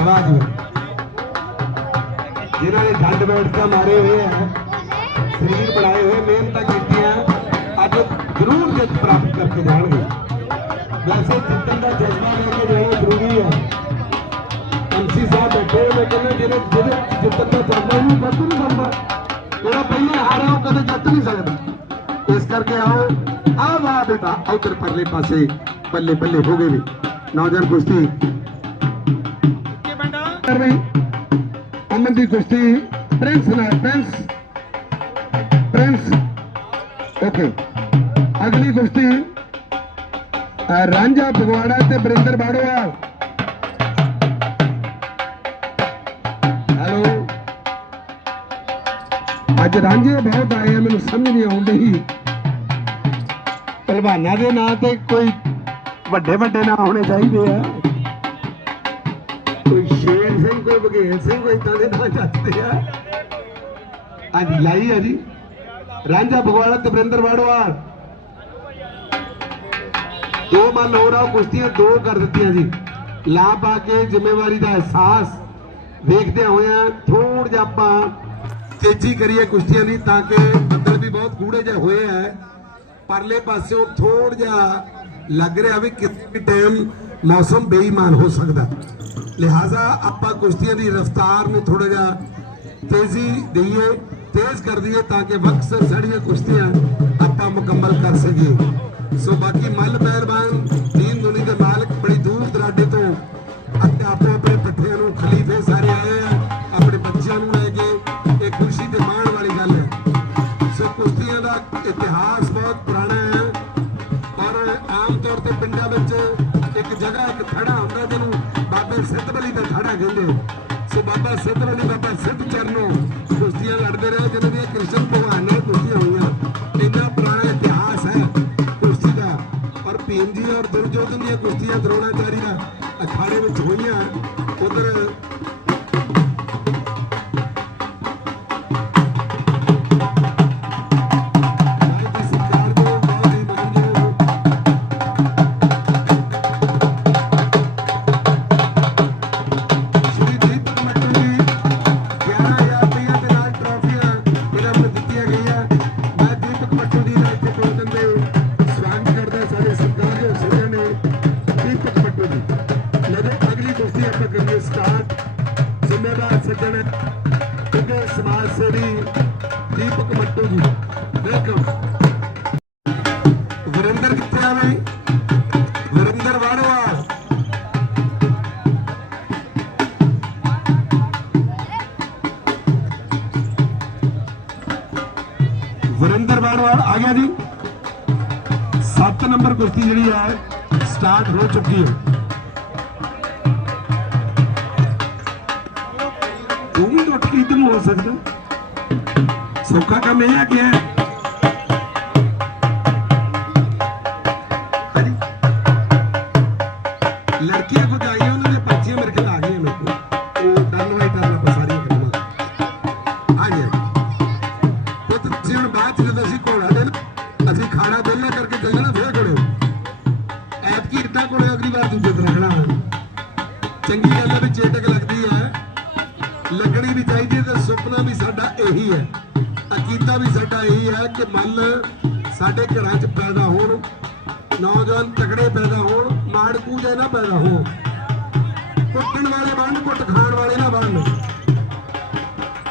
ਆਵਾਜ਼ ਜਿਨ੍ਹਾਂ ਨੇ ਢੰਡ ਬੈਠਕਾਂ ਮਾਰੇ ਹੋਏ ਆ, ਸਰੀਰ ਬਣਾਏ ਹੋਏ, ਮਿਹਨਤਾਂ ਕੀਤੀਆਂ, ਅੱਜ ਜ਼ਰੂਰ ਜਿੱਤ ਪ੍ਰਾਪਤ ਕਰਕੇ ਜਾਣਗੇ। ਵੈਸੇ ਜਿੱਤਣ ਦਾ ਜਜ਼ਬਾ ਲੈ ਕੇ ਜਾਣਾ ਜ਼ਰੂਰੀ ਹੈ ਐਮਸੀ ਸਾਹਿਬ ਬੈਠੇ ਮੈਂ ਕਹਿੰਦਾ ਜਿਹਨੇ ਜਿਹਦੇ ਜਿੱਤਣ ਦਾ ਜਜ਼ਬਾ ਉਹਨੂੰ ਜਿੱਤ ਨਹੀਂ ਸਕਦਾ ਜਿਹੜਾ ਪਹਿਲੇ ਹਾਰਿਆ ਉਹ ਕਦੇ ਜਿੱਤ ਨਹੀਂ ਸਕਦਾ। ਇਸ ਕਰਕੇ ਆਓ ਆ ਵਾਹ ਬੇਟਾ ਉਧਰ ਪਰਲੇ ਪਾਸੇ ਬੱਲੇ ਬੱਲੇ ਹੋ ਗਏ ਵੀ ਨੌਜਵਾਨ ਕੁਸ਼ਤੀ ਕਰ ਅਮਨ ਦੀ ਕੁਸ਼ਤੀ, ਪ੍ਰਿੰਸ ਨਾਲ, ਪ੍ਰਿੰਸ। ਪ੍ਰਿੰਸ। ਓਕੇ। ਅਗਲੀ ਕੁਸ਼ਤੀ ਰਾਂਝਾ ਫਗਵਾੜਾ ਤੇ ਬਰਿੰਦਰ ਬਾੜੋਆ ਹੈਲੋ। ਅੱਜ ਰਾਂਝੇ ਬਹੁਤ ਆਏ ਆ, ਮੈਨੂੰ ਸਮਝ ਨਹੀਂ ਆਉਂਦੀ ਪਹਿਲਵਾਨਾਂ ਦੇ ਨਾਂ ਤੇ ਕੋਈ ਵੱਡੇ ਵੱਡੇ ਨਾਂ ਹੋਣੇ ਚਾਹੀਦੇ ਆ। ਕੋਈ ਸਿੰਘ ਕੋਈ ਬਘੇਲ ਸਿੰਘ ਕੋਈ ਤਾਂ ਦੇ ਨਾਂ ਚੱਜਦੇ ਆ। ਅੱਜ ਲਾਈ ਆ ਜੀ। ਰਾਂਝਾ ਫਗਵਾੜਾ ਤੇ ਬਰਿੰਦਰ ਦੋ ਮਨ ਹੋ ਰਹਾ ਕੁਸ਼ਤੀਆਂ ਦੋ ਕਰ ਦਿੱਤੀਆਂ ਜੀ। ਲਾ ਪਾ ਕੇ ਜ਼ਿੰਮੇਵਾਰੀ ਦਾ ਅਹਿਸਾਸ ਦੇਖਦੇ ਹੋਇਆਂ ਥੋੜ ਜਿਹਾ ਆਪਾਂ ਤੇਜ਼ੀ ਕਰੀਏ ਕੁਸ਼ਤੀਆਂ ਦੀ ਤਾਂ ਕਿ ਬੱਦਲ ਵੀ ਬਹੁਤ ਗੂੜੇ ਜਿਹੇ ਹੋਏ ਆ। ਪਰਲੇ ਪਾਸਿਓਂ ਥੋੜ ਜਿਹਾ ਲੱਗ ਰਿਹਾ ਵੀ ਕਿਸੇ ਵੀ ਟਾਈਮ ਮੌਸਮ ਬੇਈਮਾਨ ਹੋ ਸਕਦਾ। ਲਿਹਾਜ਼ਾ ਆਪਾਂ ਕੁਸ਼ਤੀਆਂ ਦੀ ਰਫ਼ਤਾਰ ਨੂੰ ਥੋੜਾ ਜਿਹਾ ਤੇਜ਼ੀ ਦਈਏ, ਤੇਜ਼ ਕਰ ਦਈਏ ਤਾਂ ਕਿ ਵਕਤ ਸਿਰ ਸਾਡੀਆਂ ਕੁਸ਼ਤੀਆਂ ਆਪਾਂ ਮੁਕੰਮਲ ਕਰ ਸਕੀਏ। ਸੋ ਬਾਕੀ ਮੱਲ ਮਿਹਰਬਾਨ ਦੀਨ ਦੁਨੀ ਦੇ ਮਾਲਕ, ਬੜੀ ਦੂਰ ਦਰਾਡੇ ਤੋਂ ਅਤੇ ਆਪੋ ਆਪਣੇ ਪੱਠਿਆਂ ਨੂੰ ਖਲੀਫੇ ਸਾਰੇ ਆਏ ਆ, ਆਪਣੇ ਬੱਚਿਆਂ ਨੂੰ ਲੈ ਕੇ, ਇਹ ਖੁਸ਼ੀ ਤੇ ਮਾਣ ਵਾਲੀ ਗੱਲ ਹੈ। ਸੋ ਕੁਸ਼ਤੀਆਂ ਦਾ ਇਤਿਹਾਸ ਬਹੁਤ ਪੁਰਾਣਾ ਬਲੀ ਕਹਿੰਦੇ ਸੋ ਬਾਬਾ ਸਿੱਧ ਬਲੀ ਬਾਬਾ ਸਿੱਧ ਚਰਨੋਂ ਕੁਸ਼ਤੀਆਂ ਲੜਦੇ ਰਹੇ ਜਿਹਨਾਂ ਦੀਆਂ ਕ੍ਰਿਸ਼ਨ ਭਗਵਾਨ ਨਾਲ ਕੁਸ਼ਤੀਆਂ ਹੋਈਆਂ। ਇੰਨਾ ਪੁਰਾਣਾ ਇਤਿਹਾਸ ਹੈ ਕੁਸ਼ਤੀ ਦਾ। ਪਰ ਭੀਮ ਜੀ ਔਰ ਦੁਰਯੋਧਨ ਦੀਆਂ ਕੁਸ਼ਤੀਆਂ ਦਰੋਣਾਚਾਰੀ ਦਾ। 7 ਕੁਸ਼ਤੀ ਜਿਹੜੀ ਹੈ ਸਟਾਰਟ ਹੋ ਚੁੱਕੀ ਹੈ। ਉਹ ਵੀ ਲੁੱਟ ਕੇ ਇੱਧਰ ਹੋ ਸਕਦਾ। ਸੌਖਾ ਕੰਮ ਇਹ ਆ ਕਿ ਲੱਗਣੀ ਵੀ ਚਾਹੀਦੀ ਹੈ ਤੇ ਸੁਪਨਾ ਵੀ ਸਾਡਾ ਇਹੀ ਹੈ। ਅਕੀਦਾ ਵੀ ਸਾਡਾ ਇਹੀ ਹੈ ਕਿ ਮਨ ਸਾਡੇ ਘਰਾਂ 'ਚ ਪੈਦਾ ਹੋਣ, ਨੌਜਵਾਨ ਤਕੜੇ ਪੈਦਾ ਹੋਣ ਮਾੜ ਜੇ ਨਾ ਪੈਦਾ ਹੋਣ। ਕੁੱਟਣ ਵਾਲੇ ਬਣ ਕੁੱਟ ਖਾਣ ਵਾਲੇ ਨਾ ਬਣ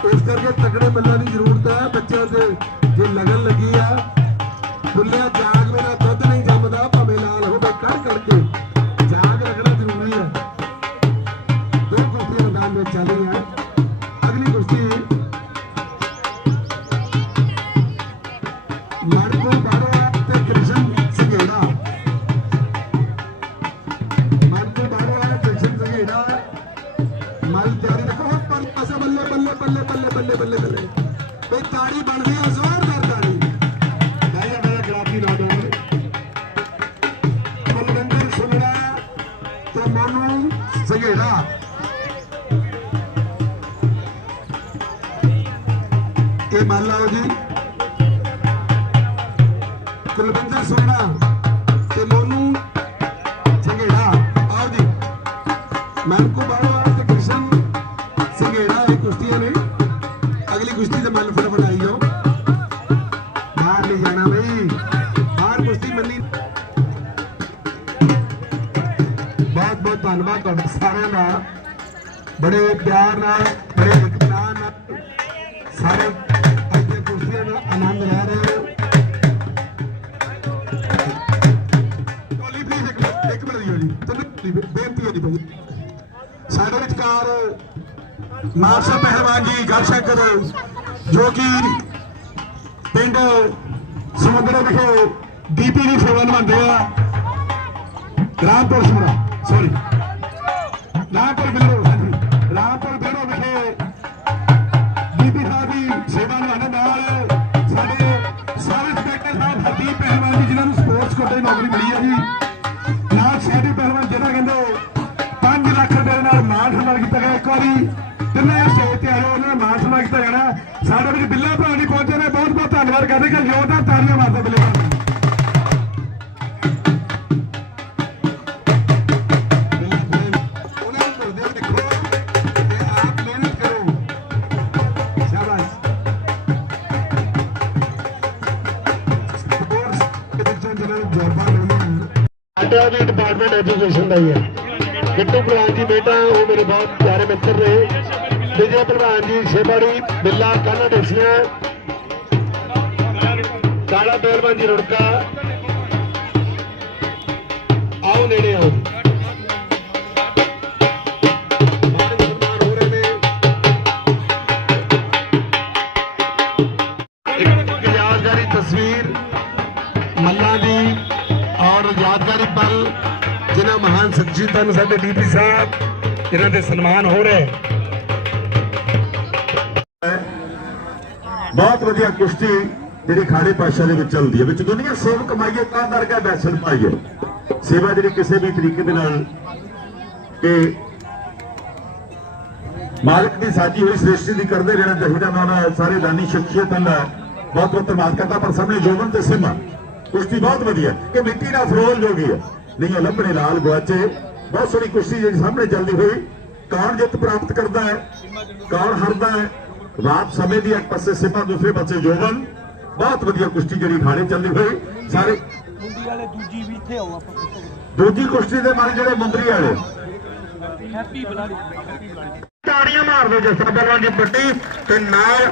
ਇਸ ਕਰਕੇ ਤਕੜੇ ਬੰਦਾਂ ਦੀ ਜ਼ਰੂਰਤ ਹੈ। ਬੱਚਿਆਂ ਤੇ ਜੇ ਲਗਨ ਲੱਗੀ ਆ ਬੁੱਲਿਆ ਜਾਗ ਇਹ ਕੁਸ਼ਤੀਆਂ ਨੇ ਅਗਲੀ ਕੁਸ਼ਤੀ ਦਾ ਮਨ ਫਟਾਫਟ ਆਈ। ਰਾਮਪੁਰ ਸਮਰਾ ਸੌਰੀ ਰਾਮਪੁਰ ਬਿਲਰੋ ਰਾਮਪੁਰ ਬਿਲਰੋ ਵਿਖੇ ਡੀਪੀ ਸਾਹਿਬ ਦੀ ਸੇਵਾ ਨਿਭਾਉਣ ਨਾਲ ਸਾਡੇ ਸਾਰੇ ਇੰਸਪੈਕਟਰ ਸਾਹਿਬ, ਹਰਦੀਪ ਪਹਿਲਵਾਨ ਜੀ, ਜਿਨ੍ਹਾਂ ਨੂੰ ਸਪੋਰਟਸ ਕੋਟੇ ਦੀ ਨੌਕਰੀ ਮਿਲੀ ਹੈ ਜੀ। ਨਾਲ ਸਾਡੇ ਪਹਿਲਵਾਨ ਜਿਹੜਾ ਕਹਿੰਦੇ 5 ਲੱਖ ਰੁਪਏ ਦੇ ਨਾਲ ਮਾਨ ਸਨਮਾਨ ਕੀਤਾ ਗਿਆ। ਇੱਕ ਵਾਰੀ ਤਿੰਨੇ ਮਿਲੀਆਂ ਵੀ ਡਿਪਾਰਟਮੈਂਟ ਐਜੂਕੇਸ਼ਨ ਦਾ ਹੀ ਹੈ। ਕਿੱਟੂ ਪ੍ਰਧਾਨ ਜੀ, ਬੇਟਾ, ਉਹ ਮੇਰੇ ਬਹੁਤ ਪਿਆਰੇ ਮਿੱਤਰ ਨੇ। ਵਿਜੇ ਪ੍ਰਧਾਨ ਜੀ ਸ਼ੇਬਾੜੀ ਬਿੱਲਾ, ਕਾਨਾ ਦੇਸੀਆਂ ਕਾਲਾ ਪਹਿਲਵਾਨ ਜੀ, ਰੁੜਕਾ। ਆਓ ਨੇੜੇ ਆਓ। ਔਰ ਪਲ, ਜਿਨ੍ਹਾਂ ਮਹਾਨ ਸ਼ਖਸੀਅਤਾਂ ਨੂੰ ਸਾਡੇ ਡੀਪੀ ਸਾਹਿਬ ਇਹਨਾਂ ਦੇ ਸਨਮਾਨ ਹੋ ਰਿਹਾ ਬਹੁਤ ਵਧੀਆ ਕੁਸ਼ਤੀ ਜਿਹੜੀ ਖਾੜੇ ਪਾਸ਼ਾ ਦੇ ਵਿੱਚ ਚੱਲਦੀ ਹੈ। ਵਿੱਚ ਦੁਨੀਆ ਸੇਵ ਕਮਾਈਏ, ਤਾਂ ਕਰਕੇ ਬੈਸਣ ਪਾਈਏ। ਸੇਵਾ ਜਿਹੜੀ ਕਿਸੇ ਵੀ ਤਰੀਕੇ ਦੇ ਨਾਲ ਕਿ ਮਾਲਕ ਦੀ ਸਾਜੀ ਹੋਈ ਸ੍ਰਿਸ਼ਟੀ ਦੀ ਕਰਦੇ ਰਹਿਣਾ ਚਾਹੀਦਾ। ਮੈਂ ਉਹਨਾਂ ਸਾਰੇ ਦਾਨੀ ਸ਼ਖਸੀਅਤਾਂ ਦਾ ਬਹੁਤ ਬਹੁਤ ਧੰਨਵਾਦ ਕਰਦਾ। ਪਰ ਸਾਹਮਣੇ ਜੋਬਨ ਤੇ ਸਿਮਾ। ਕੁਸ਼ਤੀ ਬਹੁਤ ਵਧੀਆ। ਕਿ ਮਿੱਟੀ ਦਾ ਫਰੋਲ ਜੋਗੀ ਹੈ। ਨਹੀਂ ਉਹ ਲੱਭਣੇ ਲਾਲ ਗਵਾਚੇ ਬਹੁਤ ਸੋਹਣੀ ਕੁਸ਼ਤੀ ਜਿਹੜੀ ਸਾਹਮਣੇ ਚੱਲਦੀ ਹੋਈ। ਕੌਣ ਜਿੱਤ ਪ੍ਰਾਪਤ ਕਰਦਾ ਹੈ? ਕੌਣ ਹਾਰਦਾ ਹੈ? ਰਾਤ ਸਮੇਂ ਦੀ ਇੱਕ ਪਾਸੇ ਸਿਮਾ ਦੂਸਰੇ ਪਾਸੇ ਜੋਬਨ। ਬਹੁਤ ਵਧੀਆ ਕੁਸ਼ਤੀ ਜਿਹੜੀ ਖਾਣੇ ਚੱਲਦੀ ਹੋਈ। ਸਾਰੇ ਮੁੰਡੀ ਵਾਲੇ ਦੂਜੀ ਵੀ ਇੱਥੇ ਆਓ ਆਪਾਂ ਦੂਜੀ ਕੁਸ਼ਤੀ ਦੇ ਮਾਰੇ ਜਿਹੜੇ ਮੁੰਦਰੀ ਵਾਲੇ। ਹੈਪੀ ਬਲਾੜੀ ਤਾੜੀਆਂ ਮਾਰ ਦਿਓ ਜੱਸਾ ਦੀ ਪੱਟੀ ਤੇ ਨਾਲ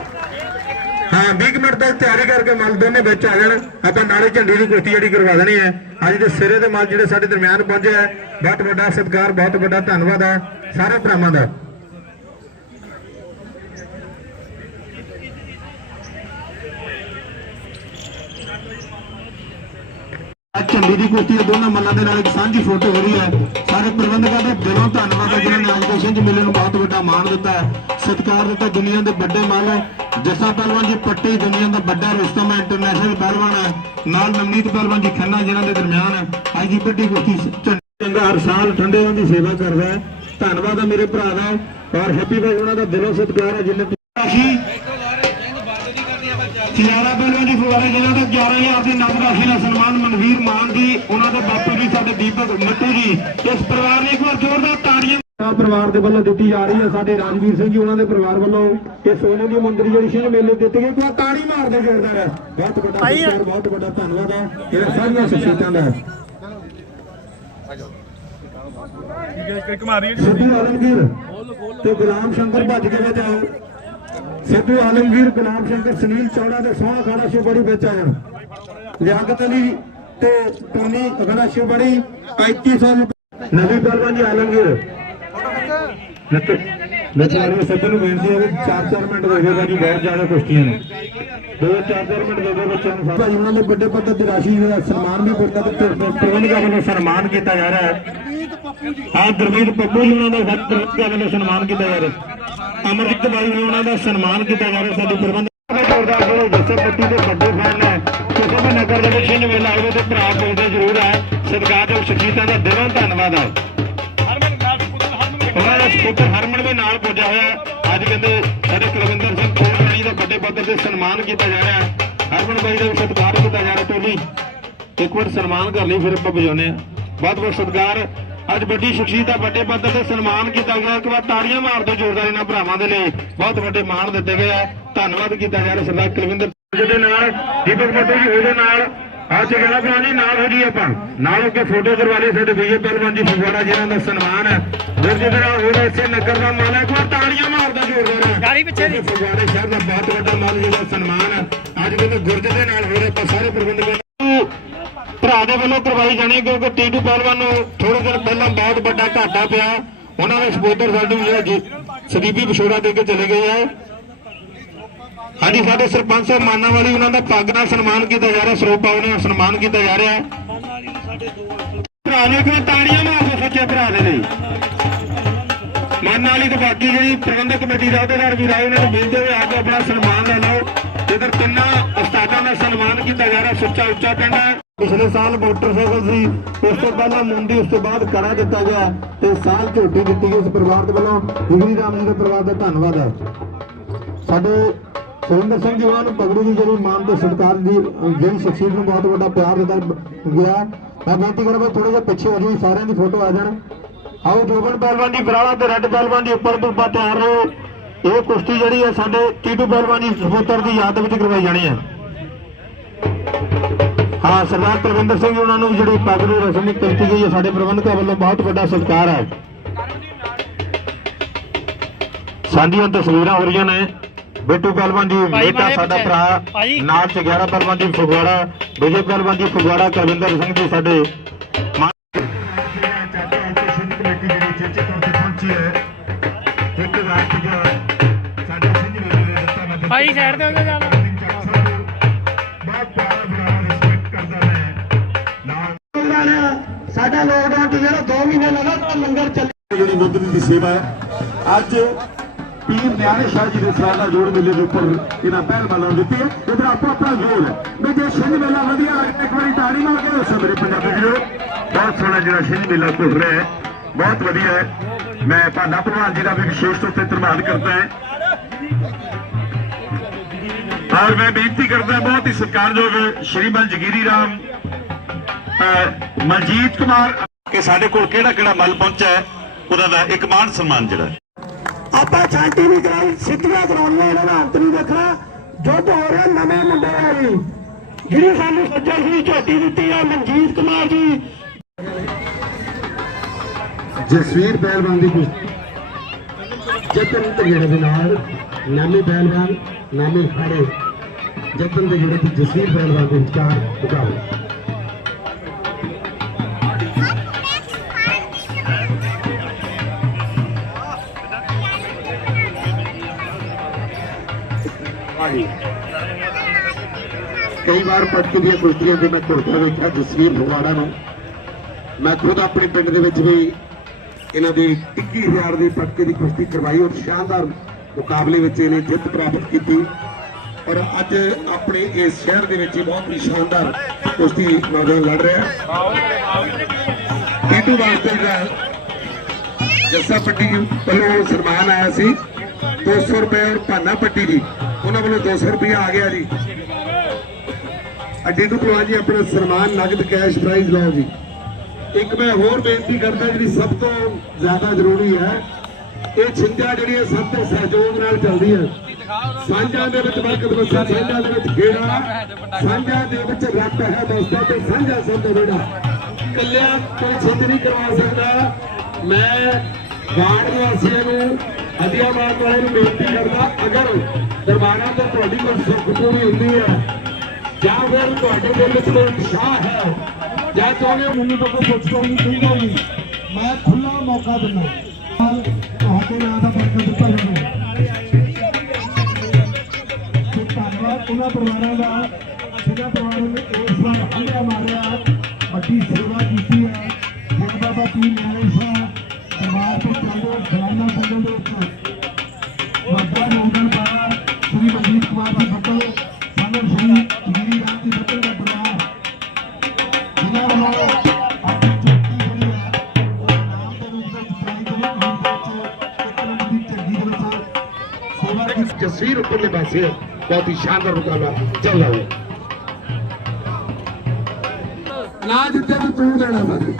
ਹਾਂ 20 ਮਿੰਟ ਤੱਕ ਤਿਆਰੀ ਕਰਕੇ ਮਲ ਦੋਨੇ ਵਿੱਚ ਆ ਜਾਣ। ਆਪਾਂ ਨਾਲੇ ਝੰਡੀ ਦੀ ਕੁਸ਼ਤੀ ਜਿਹੜੀ ਕਰਵਾ ਦੇਣੀ ਹੈ। ਅੱਜ ਦੇ ਸਿਰੇ ਦੇ ਮਲ ਜਿਹੜੇ ਸਾਡੇ ਦਰਮਿਆਨ ਪਹੁੰਚਿਆ ਬਹੁਤ ਵੱਡਾ ਸਤਿਕਾਰ, ਬਹੁਤ ਵੱਡਾ ਧੰਨਵਾਦ ਹੈ ਸਾਰੇ ਭਰਾਵਾਂ ਦਾ। ਅੱਜ ਝੰਡੀ ਦੀ ਕੁਸ਼ਤੀ ਦੋਨਾਂ ਮੱਲਾਂ ਦੇ ਨਾਲ ਇੱਕ ਸਾਂਝੀ ਫੋਟੋ ਹੋ ਰਹੀ ਹੈ। ਸਾਰੇ ਪ੍ਰਬੰਧਕਾਂ ਦਾ ਦਿਲੋਂ ਧੰਨਵਾਦ ਹੈ, ਜਿਨ੍ਹਾਂ ਨੇ ਅੱਜ ਸਿੰਘ ਮੇਲੇ ਨੂੰ ਬਹੁਤ ਵੱਡਾ ਮਾਣ ਦਿੱਤਾ ਹੈ। ਸਤਿਕਾਰ ਦਿੱਤਾ ਦੁਨੀਆ ਦੇ ਵੱਡੇ ਮੱਲ ਜੱਸਾ ਪਹਿਲਵਾਨ ਜੀ ਪੱਟੀ ਦੁਨੀਆ ਦਾ ਵੱਡਾ ਰੁਸਤਮ ਹੈ ਇੰਟਰਨੈਸ਼ਨਲ ਪਹਿਲਵਾਨ ਹੈ। ਨਾਲ ਨਵਨੀਤ ਪਹਿਲਵਾਨ ਜੀ ਖੰਨਾ ਜਿਨ੍ਹਾਂ ਦੇ ਦਰਮਿਆਨ ਅੱਜ ਦੀ ਵੱਡੀ ਕੁਸ਼ਤੀ ਚੰਗਾ ਹਰ ਸਾਲ ਠੰਡੇ ਦੀ ਸੇਵਾ ਕਰਦਾ ਹੈ। ਧੰਨਵਾਦ ਹੈ ਮੇਰੇ ਭਰਾ ਦਾ ਔਰ ਹੈਪੀ ਭਾਈ ਉਹਨਾਂ ਦਾ ਦਿਲੋਂ ਸਤਿਕਾਰ ਹੈ, ਜਿੰਨੇ ਰਾਸ਼ੀ ਸਿਆਰਾ ਪਹਿਲਵਾਨ ਜੀ ਫੁਆਰੇ ਜਿਨ੍ਹਾਂ ਦਾ 11000 ਦੀ ਨਗਦ ਰਾਸ਼ੀ ਨਾਲ ਸਨਮਾਨ ਮਨਵੀਰ ਮਾਨ ਜੀ ਉਹਨਾਂ ਦੇ ਬਾਪੂ ਜੀ ਸਾਡੇ ਦੀਪਕ ਮੱਟੂ ਜੀ ਇਸ ਪਰਿਵਾਰ ਨੇ ਇੱਕ ਵਾਰ ਜ਼ੋਰਦਾਰ ਤਾੜੀਆਂ। ਪਰਿਵਾਰ ਦੇ ਵੱਲੋਂ ਦਿੱਤੀ ਜਾ ਰਹੀ ਹੈ ਸਾਡੇ ਰਾਜਵੀਰ ਸਿੰਘ ਜੀ ਉਹਨਾਂ ਦੇ ਪਰਿਵਾਰ ਵੱਲੋਂ ਇਹ ਸੋਨੇ ਦੀ ਮੁੰਦਰੀ ਜਿਹੜੀ ਸਿੰਘ ਮੇਲੇ ਦਿੱਤੀ ਗਈ ਵਾਰ ਤਾੜੀ ਮਾਰਦੇ ਜ਼ੋਰਦਾਰ ਹੈ ਬਹੁਤ ਵੱਡਾ ਸਤਿਕਾਰ ਬਹੁਤ ਵੱਡਾ ਧੰਨਵਾਦ ਹੈ। ਇਹਨਾਂ ਸਾਰੀਆਂ ਸ਼ਖਸੀਅਤਾਂ ਦਾ ਇੱਕ ਮਾਰੀ ਸਿੱਧੂ ਆਲਮਗੀਰ ਤੇ ਗੁਲਾਮ ਸ਼ੰਕਰ ਭੱਜ ਕੇ ਵਿੱਚ ਸਿੱਧੂ ਆਲਮਗੀਰ ਗੁਲਾਮ ਸਿੰਘ ਸੁਨੀਲ ਚੌੜਾ ਤੇ ਸੋਹਣਾ ਖਾੜਾ ਸ਼ਿਵੜੀ ਵਿੱਚ ਆਏ ਲਿਆਕਤ ਅਲੀ ਤੇ ਟੋਨੀ ਖਾੜਾ ਸ਼ਿਵੜੀ 35 ਨਵੀ ਪਹਿਲਵਾਨ ਜੀ, ਆਲਮਗੀਰ। ਨਚਾਰੇ ਸਿੱਧੂ ਨੂੰ ਬੇਨਤੀ ਹੈ ਵੀ 4-4 ਮਿੰਟ ਦੇ ਦਿਓ ਜੀ ਬਹੁਤ ਜ਼ਿਆਦਾ ਕੁਸ਼ਤੀਆਂ ਨੇ। ਦੋ 4-4 ਮਿੰਟ ਦੇ ਦਿਓ ਬੱਚਿਆਂ ਨੂੰ ਭਾਈ ਉਹਨਾਂ ਦੇ ਵੱਡੇ ਪੱਧਰ ਤੇ ਰਾਸ਼ੀ ਦਾ ਸਨਮਾਨ ਵੀ ਕੀਤਾ ਤੇ ਪ੍ਰਬੰਧਕਾਂ ਵੱਲੋਂ ਸਨਮਾਨ ਕੀਤਾ ਜਾ ਰਿਹਾ ਹੈ। ਆ ਗੁਰਮੀਤ ਪੱਪੂ ਜੀ ਉਹਨਾਂ ਦਾ ਵੱਧ ਪ੍ਰਬੰਧਕਾਂ ਵੱਲੋਂ ਸਨਮਾਨ ਕੀਤਾ ਜਾ ਰਿਹਾ ਅਮਰਜੀਤ ਬਾਈ ਨੇ ਉਹਨਾਂ ਦਾ ਸਨਮਾਨ ਕੀਤਾ ਜਾ ਰਿਹਾ ਸਾਡੇ ਪ੍ਰਬੰਧਕ ਜੋਰਦਾਰ ਜਿਹੜੇ ਜੱਸੇ ਪੱਟੀ ਦੇ ਵੱਡੇ ਫੈਨ ਨੇ। ਕਿਸੇ ਵੀ ਨਗਰ ਦੇ ਵਿੱਚ ਛਿੰਝ ਮੇਲਾ ਆਵੇ ਤੇ ਭਰਾ ਬੋਲਦੇ ਜ਼ਰੂਰ ਹੈ ਸਤਿਕਾਰਯੋਗ ਸ਼ਖਸੀਅਤਾਂ ਦਾ ਦਿਲੋਂ ਧੰਨਵਾਦ ਹੈ। ਹਰਮਨ ਨਾਲ ਪੁੱਤਰ ਹਰਮਨ ਉਹਨਾਂ ਦਾ ਸਪੁੱਤਰ ਹਰਮਨ ਵੀ ਨਾਲ ਪੁੱਜਾ ਹੋਇਆ ਅੱਜ ਕਹਿੰਦੇ ਸਾਡੇ ਕੁਲਵਿੰਦਰ ਸਿੰਘ ਦਾ ਵੱਡੇ ਪੱਧਰ ਤੇ ਸਨਮਾਨ ਕੀਤਾ ਜਾ ਰਿਹਾ ਹਰਮਨ ਬਾਈ ਦਾ ਸਤਿਕਾਰ ਕੀਤਾ ਜਾ ਰਿਹਾ ਟੋਲੀ ਇੱਕ ਵਾਰ ਸਨਮਾਨ ਕਰ ਲਈ ਫਿਰ ਆਪਾਂ ਵਜਾਉਂਦੇ ਆ ਬਹੁਤ ਬਹੁਤ ਸਤਿਕਾਰ। ਅੱਜ ਵੱਡੀ ਸ਼ਖਸੀਅਤ ਦਾ ਵੱਡੇ ਪੱਧਰ ਤੇ ਸਨਮਾਨ ਕੀਤਾ ਗਿਆ। ਇੱਕ ਵਾਰ ਤਾੜੀਆਂ ਮਾਰ ਦਿਓ ਜ਼ੋਰਦਾਰ ਇਹਨਾਂ ਭਰਾਵਾਂ ਦੇ ਲਈ। ਬਹੁਤ ਵੱਡੇ ਮਾਣ ਦਿੱਤੇ ਗਏ ਆ। ਧੰਨਵਾਦ ਕੀਤਾ ਜਾ ਰਿਹਾ ਸਰਦਾਰ ਕੁਲਵਿੰਦਰ ਦੇ ਨਾਲ ਦੀਪਕ ਬੱਟੂ ਜੀ ਉਹਦੇ ਨਾਲ। ਆ ਚਗੜਾ ਪੁਰਾਣੀ ਨਾਲ ਹੋ ਜੀ ਆਪਾਂ। ਨਾਲ ਹੋ ਕੇ ਫੋਟੋ ਕਰਵਾ ਲਈ ਸਾਡੇ ਵਿਜੇ ਪਹਿਲਵਾਨ ਜੀ ਫਗਵਾੜਾ ਜਿਨ੍ਹਾਂ ਦਾ ਸਨਮਾਨ। ਹੈ ਗੁਰਜੀਤ ਰਾਓ ਹੋਰ ਇਸੇ ਨਗਰ ਦਾ ਮਾਲ ਹੈ ਇੱਕ ਵਾਰ ਤਾੜੀਆਂ ਮਾਰਦਾ ਜ਼ੋਰਦਾਰ। ਗਾੜੀ ਪਿੱਛੇ ਦੀ। ਫਗਵਾੜੇ ਸ਼ਹਿਰ ਦਾ ਬਹੁਤ ਵੱਡਾ ਮਾਲ ਜਿਹਦਾ ਸਨਮਾਨ ਹੈ ਅੱਜ ਮੈਨੂੰ ਗੁਰਜੀਤ ਦੇ ਨਾਲ ਹੋ ਰਿਹਾ ਆਪਾਂ ਸਾਰੇ ਪ੍ਰਬੰਧਕਾਂ ਭਰਾ ਦੇ ਵੱਲੋਂ ਕਰਵਾਈ ਜਾਣੀ ਕਿਉਂਕਿ ਟੀਟੂ ਪਹਿਲਵਾਨ ਨੂੰ ਥੋੜੇ ਦਿਨ ਪਹਿਲਾਂ ਬਹੁਤ ਵੱਡਾ ਘਾਟਾ ਪਿਆ। ਉਹਨਾਂ ਦੇ ਸਪੋਰਟਰ ਸਾਡੇ ਜਿਹੜਾ ਸਦੀਪੀ ਵਿਛੋੜਾ ਦੇ ਕੇ ਚਲੇ ਗਏ ਆ। ਹਾਂਜੀ, ਸਾਡੇ ਸਰਪੰਚ ਸਾਹਿਬ ਮਾਨਾ ਵਾਲੀ ਉਹਨਾਂ ਦਾ ਪੱਗ ਨਾਲ ਸਨਮਾਨ ਕੀਤਾ ਜਾ ਰਿਹਾ, ਸਰੋਪਾ ਪਾਉਣੇ ਸਨਮਾਨ ਕੀਤਾ ਜਾ ਰਿਹਾ। ਭਰਾ ਨੇ ਕਿਹਾ ਤਾੜੀਆਂ ਮਾਰੋ ਸੱਚੇ ਭਰਾ ਦੇ ਲਈ। ਮਾਨਾ ਵਾਲੀ ਤੇ ਬਾਕੀ ਜਿਹੜੀ ਪ੍ਰਬੰਧਕ ਕਮੇਟੀ ਦਾ ਅਹੁਦੇਦਾਰ ਵੀ ਰਾਏ ਉਹਨਾਂ ਨੂੰ ਮਿਲਦੇ ਹੋਏ ਆ ਕੇ ਆਪਣਾ ਸਨਮਾਨ ਲੈ ਲਓ। ਇਧਰ ਤਿੰਨਾਂ ਉਸਤਾਦਾਂ ਦਾ ਸਨਮਾਨ ਕੀਤਾ ਜਾ ਰਿਹਾ, ਸੁੱਚਾ ਉੱਚਾ ਪਿੰਡ ਪਿਛਲੇ ਸਾਲ ਮੋਟਰਸਾਈਕਲ ਸੀ ਉਸ ਤੋਂ ਪਹਿਲਾਂ ਮੁੰਡੀ ਉਸ ਤੋਂ ਬਾਅਦ ਕੜਾ ਦਿੱਤਾ ਗਿਆ ਤੇ ਸਾਲ ਝੋਟੀ ਦਿੱਤੀ ਗਈ ਇਸ ਪਰਿਵਾਰ ਦੇ ਵੱਲੋਂ। ਜਿਗਰੀ ਰਾਮ ਜੀ ਦੇ ਪਰਿਵਾਰ ਦਾ ਧੰਨਵਾਦ ਹੈ। ਸਾਡੇ ਸੁਰਿੰਦਰ ਸਿੰਘ ਜੀ ਨੂੰ ਪਗੜੀ ਦੀ ਜਿਹੜੀ ਮਾਨ ਤੇ ਸਤਿਕਾਰ ਦੀ ਅਹ, ਸ਼ਖਸੀਅਤ ਨੂੰ ਬਹੁਤ ਵੱਡਾ ਪਿਆਰ ਦਿੱਤਾ ਗਿਆ। ਮੈਂ ਬੇਨਤੀ ਕਰਾਂ ਥੋੜਾ ਜਿਹਾ ਪਿੱਛੇ ਹੋ ਜੀ ਸਾਰਿਆਂ ਦੀ ਫੋਟੋ ਆ ਜਾਣ। ਆਓ ਜੋਗਨ ਪਹਿਲਵਾਨ ਦੀ ਬਰਾਲਾ ਤੇ ਰੈੱਡ ਪਹਿਲਵਾਨ ਦੀ ਉੱਪਰ ਤੋਂ ਉੱਪਰ ਤਿਆਰ ਰਹੋ। ਇਹ ਕੁਸ਼ਤੀ ਜਿਹੜੀ ਹੈ ਸਾਡੇ ਟੀਟੂ ਪਹਿਲਵਾਨ ਦੀ ਸਪੋਰਟਰ ਦੀ ਯਾਦ ਵਿੱਚ ਕਰਵਾਈ ਜਾਣੀ ਹੈ। ਹਾਂ ਸਰਦਾਰ ਪ੍ਰਵਿੰਦਰ ਸਿੰਘ ਉਹਨਾਂ ਨੂੰ ਜਿਹੜੀ ਪੱਗ ਦੀ ਰਸਮ ਕੀਤੀ ਗਈ ਹੈ ਸਾਡੇ ਪ੍ਰਬੰਧਕਾਂ ਵੱਲੋਂ ਬਹੁਤ ਵੱਡਾ ਸਤਿਕਾਰ ਹੈ ਸਾਡੀਆਂ ਤਸਵੀਰਾਂ ਹੋ ਰਹੀਆਂ ਨੇ ਬਿੱਟੂ ਪਹਿਲਵਾਨ ਜੀ ਭਾਈ ਮਾੜੇ ਸਾਡਾ। ਭਰਾ ਭਾਈ। ਨਾਲ ਚ 11 ਪਹਿਲਵਾਨ ਜੀ ਫਗਵਾੜਾ ਵਿਜੇ ਪਹਿਲਵਾਨ ਜੀ ਫਗਵਾੜਾ ਕਰਵਿੰਦਰ ਸਿੰਘ ਜੀ ਸਾਡੇ ਮਾਂ- ਕਮੇਟੀ ਜਿਹੜੀ ਚੇਚੇ ਤੌਰ ਸਾਡਾ ਲੋਕਡਾਊਨ ਤੇ ਜਿਹੜਾ 2 ਮਹੀਨੇ ਲਗਾਤਾਰ ਲੰਗਰ ਚੱਲ ਜਿਹੜੀ ਮੁੱਦਰੀ ਦੀ ਸੇਵਾ ਹੈ, ਅੱਜ ਪੀਰ ਨਿਆਣੇ ਸ਼ਾਹ ਜੀ ਦੇ ਸਾਲਾ ਜੋੜ ਮੇਲੇ ਦੇ ਉੱਪਰ ਇਹਨਾਂ ਪਹਿਲਵਾਨਾਂ ਨੂੰ ਦਿੱਤੀ ਹੈ। ਇਧਰ ਆਪੋ ਆਪਣਾ ਜੋੜ ਵੀ ਜੇ ਸਿੰਘ ਮੇਲਾ ਵਧੀਆ ਇੱਕ ਵਾਰੀ ਤਾੜੀ ਮਾਰ ਕੇ ਦੱਸੋ ਮੇਰੇ ਪੰਜਾਬੀ ਵੀਰੋ। ਬਹੁਤ ਸੋਹਣਾ ਜਿਹੜਾ ਸਿੰਘ ਮੇਲਾ ਘੁੱਟ ਰਿਹਾ ਹੈ। ਬਹੁਤ ਵਧੀਆ ਹੈ। ਮੈਂ ਭਾਨਾ ਪ੍ਰਵਾਨ ਜੀ ਦਾ ਵੀ ਵਿਸ਼ੇਸ਼ ਤੌਰ ਤੇ ਧੰਨਵਾਦ ਕਰਦਾ ਹਾਂ। ਔਰ ਮੈਂ ਬੇਨਤੀ ਕਰਦਾ ਬਹੁਤ ਹੀ ਸਤਿਕਾਰਯੋਗ ਸ਼੍ਰੀਮਾਨ ਜਗੀਰੀ ਰਾਮ ਮਨਜੀਤ ਕੁਮਾਰ ਕਿ ਸਾਡੇ ਕੋਲ ਕਿਹੜਾ ਕਿਹੜਾ ਮਲ ਪਹੁੰਚਿਆ ਹੈ ਉਹਦਾ ਦਾ ਇੱਕ ਮਾਨ ਸਨਮਾਨ ਜਿਹੜਾ। ਆਪਾਂ ਛਾਂਟੀ ਨਹੀਂ ਕਰਾਈ ਸਿੱਧੀਆਂ ਕਰਾਉਣੀਆਂ ਇਹਨਾਂ ਦਾ ਅੰਤ ਨਹੀਂ ਦੇਖਣਾ। ਜੁੱਧ ਹੋ ਰਿਹਾ ਨਵੇਂ ਮੁੰਡੇ ਆ ਜੀ ਜਿਹੜੀ ਸਾਨੂੰ ਸੱਜਣ ਸੀ ਝੋਟੀ ਦਿੱਤੀ ਆ ਮਨਜੀਤ ਕੁਮਾਰ ਜੀ। ਜਸਵੀਰ ਪਹਿਲਵਾਨ ਦੀ ਕੁਸ਼ਤੀ ਜਤਨ ਤਗੜੇ ਦੇ ਨਾਲ ਨਾਮੀ ਪਹਿਲਵਾਨ ਨਾਮੀ ਖਾੜੇ ਜਤਨ ਦੇ ਜਿਹੜੇ ਤੇ ਜਸਵੀਰ ਪਹਿਲਵਾਨ ਦੇ ਵਿਚਾਰ ਮੁਕਾਬਲਾ। ਕਈ ਵਾਰ ਪਟਕੇ ਦੀਆਂ ਕੁਸ਼ਤੀਆਂ ਤੇ ਮੈਂ ਘੁਰਦਾ ਵੇਖਿਆ ਜਸਵੀਰ ਫਗਵਾੜਾ ਨੂੰ। ਮੈਂ ਖੁਦ ਆਪਣੇ ਪਿੰਡ ਦੇ ਵਿੱਚ ਵੀ ਇਹਨਾਂ ਦੀ 21000 ਦੀ ਪਟਕੇ ਦੀ ਕੁਸ਼ਤੀ ਕਰਵਾਈ ਔਰ ਸ਼ਾਨਦਾਰ ਮੁਕਾਬਲੇ ਵਿੱਚ ਇਹਨੇ ਜਿੱਤ ਪ੍ਰਾਪਤ ਕੀਤੀ। ਔਰ ਅੱਜ ਆਪਣੇ ਇਸ ਸ਼ਹਿਰ ਦੇ ਵਿੱਚ ਹੀ ਬਹੁਤ ਹੀ ਸ਼ਾਨਦਾਰ ਕੁਸ਼ਤੀ ਨੌਜਵਾਨ ਲੜ ਰਿਹਾ ਟੀਟੂ ਵਾਸਤੇ ਜਿਹੜਾ ਜੱਸਾ ਪੱਟੀ ਵੱਲੋਂ ਸਨਮਾਨ ਆਇਆ ਸੀ 200 ਰੁਪਏ ਔਰ ਭਾਨਾ ਪੱਟੀ ਜੀ, ਉਹਨਾਂ ਵੱਲੋਂ 200 ਰੁਪਏ ਆ ਗਿਆ ਜੀ। ਅੱਡੀ ਤੋਂ ਭਲਵਾਨ ਜੀ, ਆਪਣਾ ਸਨਮਾਨ, ਨਗਦ ਕੈਸ਼ ਪ੍ਰਾਈਜ਼ ਲਓ ਜੀ। ਇੱਕ ਮੈਂ ਹੋਰ ਬੇਨਤੀ ਕਰਦਾ, ਜਿਹੜੀ ਸਭ ਤੋਂ ਜ਼ਿਆਦਾ ਜ਼ਰੂਰੀ ਹੈ, ਇਹ ਛਿੰਝਾਂ ਜਿਹੜੀਆਂ ਸਭ ਤੋਂ ਸਹਿਯੋਗ ਨਾਲ ਚੱਲਦੀ ਹੈ ਸਾਂਝਾਂ ਦੇ ਵਿੱਚ ਬਰਕਤ ਵਸੇ ਸਾਂਝਾਂ ਦੇ ਵਿੱਚ ਗੇੜਾ, ਸਾਂਝਾਂ ਦੇ ਵਿੱਚ ਰੱਤ ਹੈ ਬਸਦਾ ਤੇ ਸਾਂਝਾ ਸਭ ਦਾ ਬੇੜਾ ਕੱਲਿਆ ਕੋਈ ਛਿੰਝ ਨਹੀਂ ਕਰਵਾ ਸਕਦਾ। ਮੈਂ ਵਾਰਡ ਨਿਵਾਸੀਆਂ ਨੂੰ ਹਦੀਆ ਵਾਲਿਆਂ ਨੂੰ ਬੇਨਤੀ ਕਰਦਾ, ਅਗਰ ਦਰਬਾਰਾਂ ਤੋਂ ਤੁਹਾਡੀ ਕੋਈ ਸੁੱਖ ਪੂਰੀ ਹੁੰਦੀ ਹੈ ਜਾਂ ਫਿਰ ਤੁਹਾਡੇ ਦਿਲ ਵਿੱਚ ਕੋਈ ਉਤਸ਼ਾਹ ਹੈ। ਜਾਂ ਚਾਹੁੰਦੇ ਮੈਨੂੰ ਤਾਂ ਕੋਈ ਪੁੱਛ ਕੋਈ ਨਹੀਂ ਚਾਹੀਦਾ ਜੀ। ਮੈਂ ਖੁੱਲਾ ਮੌਕਾ ਦਿੰਦਾ। ਤੁਹਾਡੇ ਨਾਂ ਦਾ ਬਰਕਤ ਦਿੱਤਾ ਜਾਵੇ ਧੰਨਵਾਦ ਉਹਨਾਂ ਪਰਿਵਾਰਾਂ ਦਾ। ਜਿਹਨਾਂ ਪਰਿਵਾਰਾਂ ਨੇ ਇਸ ਵਾਰ ਹੰਗਾ ਮਾਰਿਆ। ਵੱਡੀ ਸੇਵਾ ਕੀਤੀ ਹੈ। ਜਿਸ ਪੀਰ ਨਾਲੇ ਸ਼ਾਹ ਪਰਿਵਾਰ ਤੋਂ ਚੱਲਦੇ ਫਲਾਨਾ ਜਸਵੀਰ ਉੱਪਰਲੇ ਪਾਸੇ ਬਹੁਤ ਹੀ ਸ਼ਾਨਦਾਰ ਮੁਕਾਬਲਾ ਚੱਲ ਰਿਹਾ ਹੈ। ਨਾ ਜਿੱਤੇ ਤਾਂ ਤੂੰ ਦੇਣਾ ਸਾਨੂੰ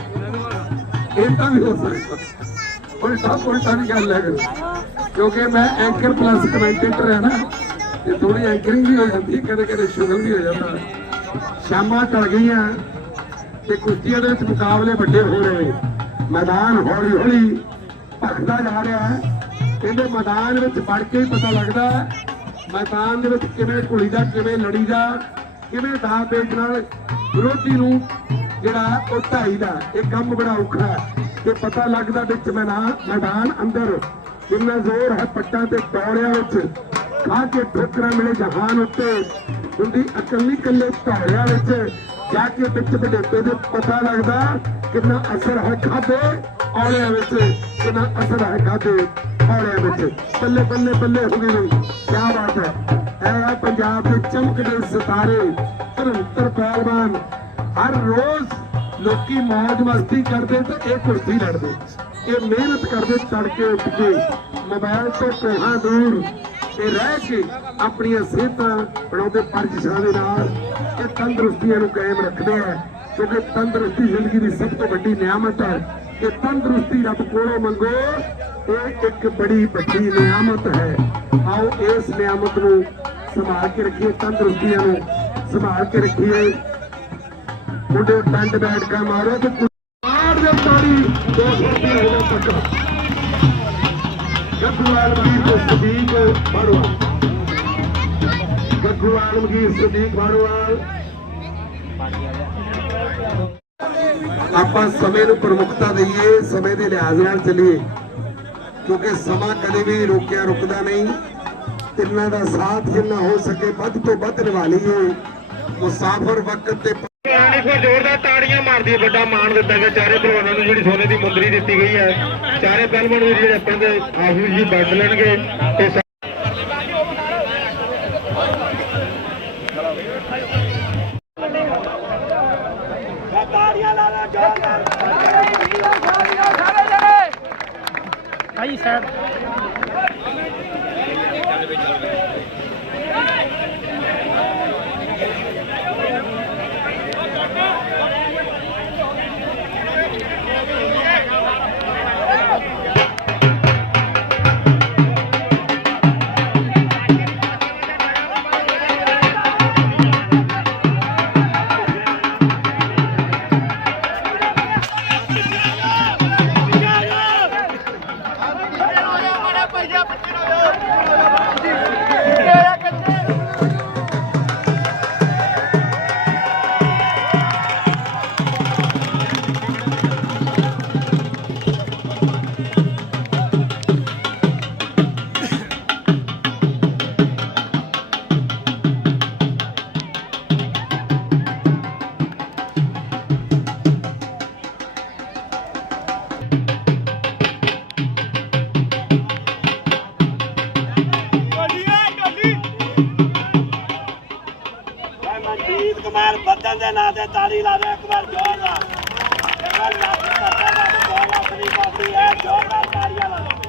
ਇਹ ਤਾਂ ਵੀ ਹੋ ਸਕਦਾ। ਉਲਟਾ ਉਲਟਾ ਵੀ ਗੱਲ ਹੈ। ਕਿਉਂਕਿ ਮੈਂ ਐਂਕਰ ਪਲੱਸ ਕਮੈਂਟੇਟਰ ਹੈ ਨਾ, ਤੇ ਥੋੜੀ ਐਂਕਰਿੰਗ ਵੀ ਹੋ ਜਾਂਦੀ ਹੈ, ਕਦੇ ਕਦੇ ਸ਼ੁਗਲ ਵੀ ਹੋ ਜਾਂਦਾ। ਹੈ। ਸ਼ਾਮਾਂ ਢਲ ਗਈਆਂ, ਤੇ ਕੁਸ਼ਤੀਆਂ ਦੇ ਵਿੱਚ ਮੁਕਾਬਲੇ ਵੱਡੇ ਹੋ ਰਹੇ ਮੈਦਾਨ ਹੌਲੀ ਹੌਲੀ ਭਖਦਾ ਜਾ ਰਿਹਾ ਹੈ। ਕਹਿੰਦੇ ਮੈਦਾਨ ਵਿੱਚ ਵੜ ਕੇ ਹੀ ਪਤਾ ਲੱਗਦਾ ਮੈਦਾਨ ਦੇ ਵਿੱਚ ਕਿਵੇਂ ਘੁਲੀਦਾ ਕਿਵੇਂ ਲੜੀਦਾ ਕਿਵੇਂ ਦਾ ਪੇਚ ਨਾਲ ਵਿਰੋਧੀ ਨੂੰ ਜਿਹੜਾ ਉਹ ਢਾਈਦਾ ਇਹ ਕੰਮ ਬੜਾ ਔਖਾ ਹੈ। ਤੇ ਪਤਾ ਲੱਗਦਾ ਵਿੱਚ ਮੈਦਾਨ ਮੈਦਾਨ ਅੰਦਰ ਕਿੰਨਾ ਜ਼ੋਰ ਹੈ ਪੱਟਾਂ ਤੇ ਦੌੜਿਆਂ ਵਿੱਚ, ਖਾ ਕੇ ਠੋਕਰਾਂ ਮਿਲੇ ਜਹਾਨ ਉੱਤੇ। ਹੁੰਦੀ ਅਕਲੀ ਕੱਲੇ ਧੌੜਿਆਂ ਵਿੱਚ, ਜਾ ਕੇ ਵਿੱਚ ਵਡੇਪੇ ਦੇ ਪਤਾ ਲੱਗਦਾ ਕਿੰਨਾ ਅਸਰ ਹੈ ਖਾਦੇ ਔਲਿਆਂ ਵਿੱਚ? ਕਿੰਨਾ ਅਸਰ ਹੈ ਖਾਦੇ ਔਲਿਆਂ ਵਿੱਚ? ਬੱਲੇ ਬੱਲੇ ਬੱਲੇ ਹੋ ਗਏ ਨੇ। ਕੀ ਬਾਤ ਹੈ। ਇਹ ਪੰਜਾਬ ਦੇ ਚਮਕਦੇ ਸਿਤਾਰੇ ਧਰਮਤਰ ਪਹਿਲਵਾਨ। ਹਰ ਰੋਜ਼ ਲੋਕੀ ਮौज ਮਸਤੀ ਕਰਦੇ ਤੇ ਇਹ ਕੁਸ਼ਤੀ ਲੜਦੇ। ਇਹ ਮਿਹਨਤ ਕਰਦੇ ਤੜਕੇ ਉੱਠ ਕੇ। ਮੋਬਾਈਲ ਤੋਂ ਕੋਹਾਂ ਦੂਰ ਤੇ ਰਹਿ ਕੇ ਆਪਣੀਆਂ ਸਿਹਤਾਂ ਬਣਾਉਂਦੇ ਪਰਜਿਸ਼ਾਂ ਦੇ ਨਾਲ। ਤੇ ਤੰਦਰੁਸਤੀਆਂ ਨੂੰ ਕਾਇਮ ਰੱਖਦੇ ਆ। ਕਿਉਂਕਿ ਤੰਦਰੁਸਤੀ ਜ਼ਿੰਦਗੀ ਦੀ ਸਭ ਤੋਂ ਵੱਡੀ ਨਿਆਮਤ ਹੈ ਕਿ ਤੰਦਰੁਸਤੀ ਰੱਬ ਕੋਲੋਂ ਮੰਗੋ, ਇਹ ਇੱਕ ਬੜੀ ਵੱਡੀ ਨਿਆਮਤ ਹੈ। ਆਓ ਇਸ ਨਿਆਮਤ ਨੂੰ ਸੰਭਾਲ ਕੇ ਰੱਖੀਏ, ਤੰਦਰੁਸਤੀਆਂ ਨੂੰ ਸੰਭਾਲ ਕੇ ਰੱਖੀਏ। ਮੁੰਡੇ ਟੰਡ ਬੈਠ ਕੇ ਮਾਰੋ ਤੇ ਮਾਰ ਦੇ ਤਾੜੀ 200 ਰੁਪਏ ਹੋ ਤੱਕ। ਗੱਗੂ ਆਲਮਗੀਰ ਤੇ ਸਦੀਕ ਬਾੜੂਆ ਗੱਗੂ ਆਲਮਗੀਰ ਸਦੀਕ ਬਾੜੂਆ ਆਪਾਂ ਸਮੇਂ ਨੂੰ ਪ੍ਰਮੁੱਖਤਾ ਦਈਏ, ਸਮੇਂ ਦੇ ਲਿਹਾਜ਼ ਨਾਲ ਚੱਲੀਏ, ਕਿਉਂਕਿ ਸਮਾਂ ਕਦੇ ਵੀ ਰੋਕਿਆ ਰੁਕਦਾ ਨਹੀਂ। ਤਿੰਨਾਂ ਦਾ ਸਾਥ ਜਿੰਨਾ ਹੋ ਸਕੇ ਵੱਧ ਤੋਂ ਵੱਧ ਨਿਭਾ ਲਈਏ। ਮੁਸਾਫਰ ਵਕਤ ਤੇ ਕਹਾਣੀ ਫਿਰ ਜ਼ੋਰਦਾਰ ਤਾੜੀਆਂ ਮਾਰਦੀ ਵੱਡਾ ਮਾਣ ਦਿੱਤਾ ਗਿਆ। ਚਾਰੇ ਪਹਿਲਵਾਨਾਂ ਨੂੰ ਜਿਹੜੀ ਸੋਨੇ ਦੀ ਮੁੰਦਰੀ ਦਿੱਤੀ ਗਈ ਹੈ। ਚਾਰੇ ਪਹਿਲਵਾਨ ਵੀ ਜਿਹੜੇ ਆਪਣੇ ਦੇ ਜੀ ਵੰਡ ਲੈਣਗੇ। ਤੇ ਸਾ- ਤਾੜੀਆਂ ਕੁਮਾਰ ਦੇ ਨਾਂ ਤੇ ਤਾੜੀ ਲਾਵੇ ਇੱਕ ਵਾਰ ਜ਼ੋਰਦਾਰ ਇੱਕ ਵਾਰ ਲੱਖ ਕਰਦਾ ਦਾ ਦੋ ਲੱਖ ਦੀ ਕਾਫੀ ਹੈ ਜ਼ੋਰਦਾਰ ਤਾੜੀਆਂ ਲਾ ਲਓ